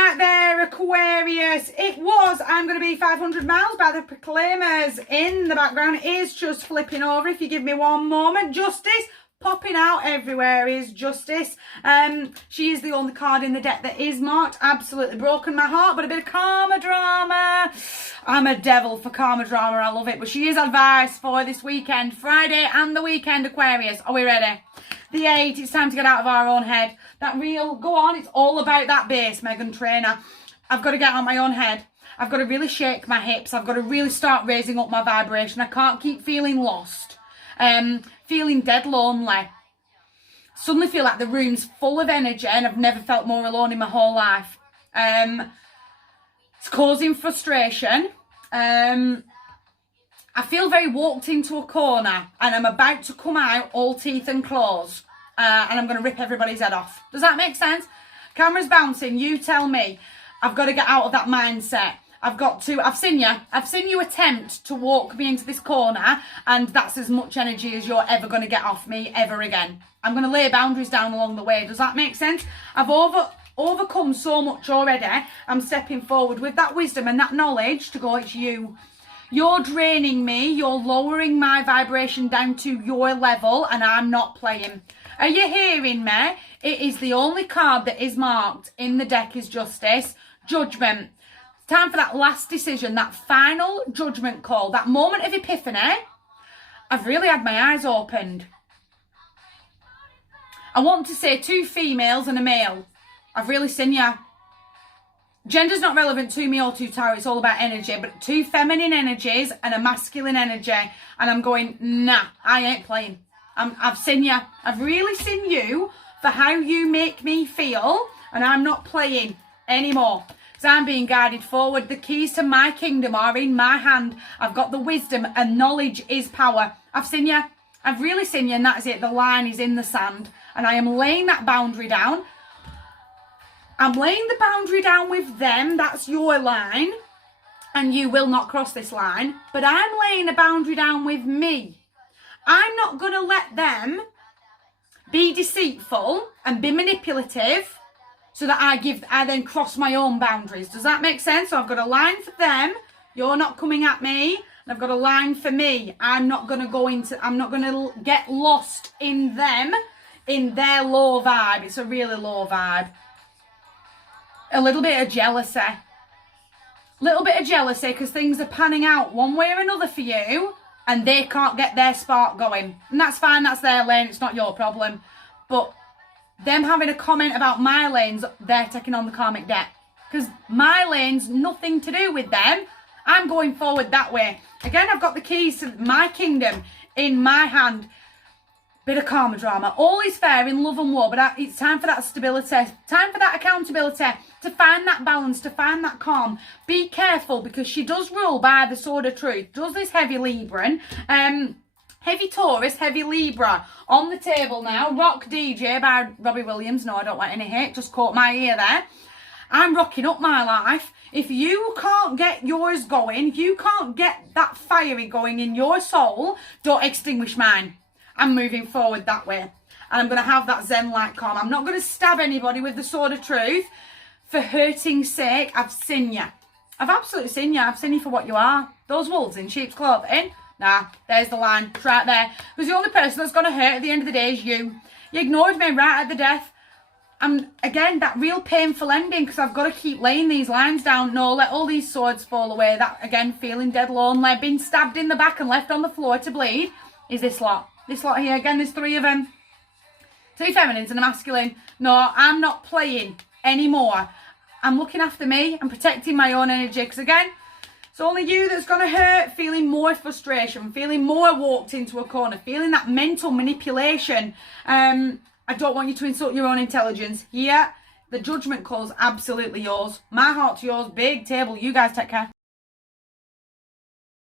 Right there, Aquarius. It was I'm going to be 500 miles by the Proclaimers in the background. It is just flipping over. If you give me one moment. Justice. Popping out everywhere is Justice. She is the only card in the deck that is marked. Absolutely broken my heart, but a bit of karma drama. I'm a devil for karma drama. I love it. But she is advice for this weekend, Friday and the weekend, Aquarius. Are we ready? The 8, it's time to get out of our own head. That real, go on, it's all about that base, Megan Trainor. I've got to get out of my own head. I've got to really shake my hips. I've got to really start raising up my vibration. I can't keep feeling lost. Feeling dead lonely. Suddenly feel like the room's full of energy and I've never felt more alone in my whole life. It's causing frustration. I feel very walked into a corner and I'm about to come out all teeth and claws. And I'm going to rip everybody's head off. Does that make sense? Camera's bouncing. You tell me. I've got to get out of that mindset. I've seen you attempt to walk me into this corner and that's as much energy as you're ever going to get off me ever again. I'm going to lay boundaries down along the way. Does that make sense? I've overcome so much already. I'm stepping forward with that wisdom and that knowledge to go, it's you. You're draining me. You're lowering my vibration down to your level and I'm not playing. Are you hearing me? It is the only card that is marked in the deck is Justice. Judgment. Time for that last decision, that final judgment call, that moment of epiphany. I've really had my eyes opened. I want to say 2 females and a male. I've really seen you. Gender's not relevant to me or to Tara, it's all about energy, but 2 feminine energies and a masculine energy. And I'm going, nah, I ain't playing. I've seen you. I've really seen you for how you make me feel and I'm not playing anymore. I'm being guided forward. The keys to my kingdom are in my hand. I've got the wisdom and knowledge is power. I've seen you. I've really seen you and that is it. The line is in the sand and I am laying that boundary down. I'm laying the boundary down with them. That's your line and you will not cross this line. But I'm laying a boundary down with me. I'm not going to let them be deceitful and be manipulative so that I then cross my own boundaries. Does that make sense? So I've got a line for them. You're not coming at me. And I've got a line for me. I'm not going to get lost in them, in their low vibe. It's a really low vibe. A little bit of jealousy. Little bit of jealousy because things are panning out one way or another for you and they can't get their spark going. And that's fine. That's their lane. It's not your problem. But them having a comment about my lanes, they're taking on the karmic debt. Because my lane's nothing to do with them. I'm going forward that way. Again, I've got the keys to my kingdom in my hand. Bit of karma drama. All is fair in love and war, but it's time for that stability. Time for that accountability. To find that balance, to find that calm. Be careful because she does rule by the sword of truth. Does this heavy Libran. Heavy Taurus, heavy Libra. On the table now, Rock DJ by Robbie Williams. No, I don't want any hate. Just caught my ear there. I'm rocking up my life. If you can't get yours going, if you can't get that fiery going in your soul, don't extinguish mine. I'm moving forward that way. And I'm going to have that zen-like calm. I'm not going to stab anybody with the sword of truth for hurting's sake. I've seen you. I've absolutely seen you. I've seen you for what you are. Those wolves in sheep's clothing. Nah, there's the line. It's right there. Because the only person that's going to hurt at the end of the day is you. You ignored me right at the death. And again, that real painful ending because I've got to keep laying these lines down. No, let all these swords fall away. That, again, feeling dead lonely, being stabbed in the back and left on the floor to bleed is this lot. This lot here. Again, there's 3 of them. 2 feminines and a masculine. No, I'm not playing anymore. I'm looking after me and protecting my own energy because, again, it's only you that's going to hurt, feeling more frustration, feeling more walked into a corner, feeling that mental manipulation. I don't want you to insult your own intelligence. Here, the judgment call's absolutely yours. My heart to yours. Big table. You guys take care.